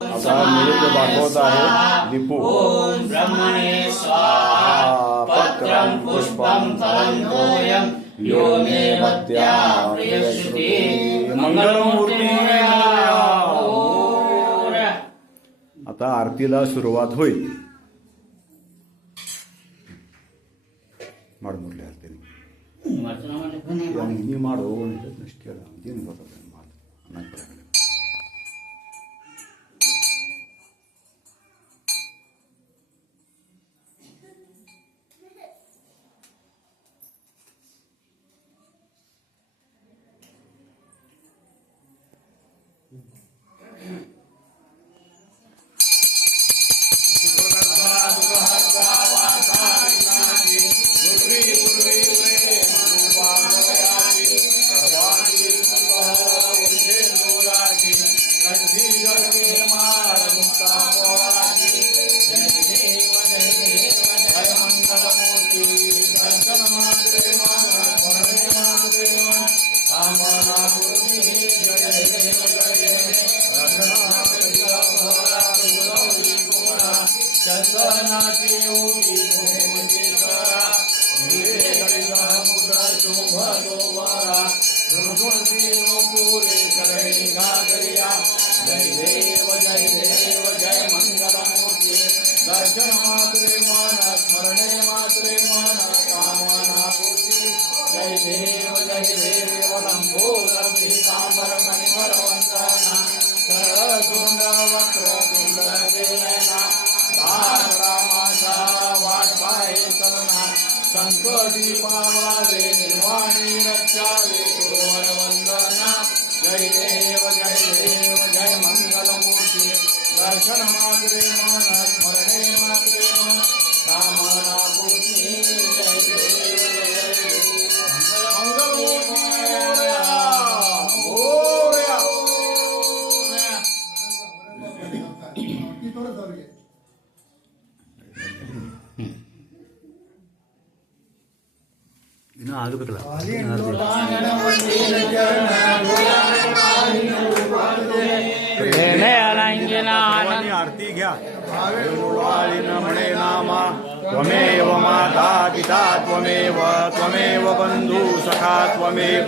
आता नैवेद्य दाखवत आहे दीपू. ओम ब्रह्मणे स्वाहा. पत्रं पुष्पं फलं तोयं यो मे भक्त्या प्रियश्रुते मंगलमूर्ती आता आरतीला सुरुवात होईल. माड मुरली आरतीने हिनी माडो निष्ठेर दिन बरोबर माड नाही. आरती घ्या. म्हणे नामा त्वमेव माता पिता त्वमेव त्वमेव बंधू सखा त्वमेव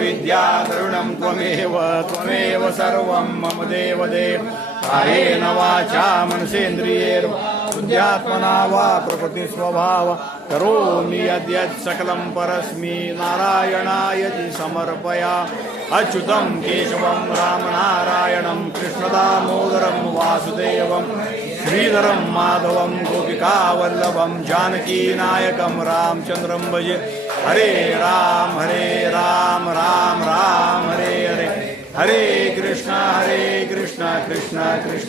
विद्या तरुणं त्वमेव त्वमेव सर्वं मम देव देव. कायेन वाचा मनसेन्द्रियैर्बुद्ध्यात्मना वा प्रकृति स्वभाव करोमि यद्यत् सकलं परस्मै नारायणायति समर्पया. अच्युतं केशवं रामनारायणं कृष्णदामोदरं वासुदेवं श्रीधरं माधवं गोपिकावल्लभं जानकीनायकं रामचन्द्रं भजे. हरे राम राम राम हरे हरे. हरे कृष्ण कृष्ण कृष्ण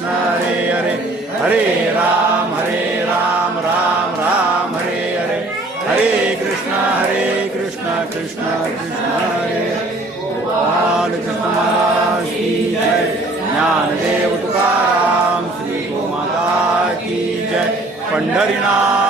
हरे हरे. हरे राम राम राम हरे हरे. हरे कृष्ण कृष्ण कृष्ण हरे. बालकृष्ण महाराज की जय. ज्ञानदेव तुकाराम श्री गोमाता की जय. पंढरीनाथ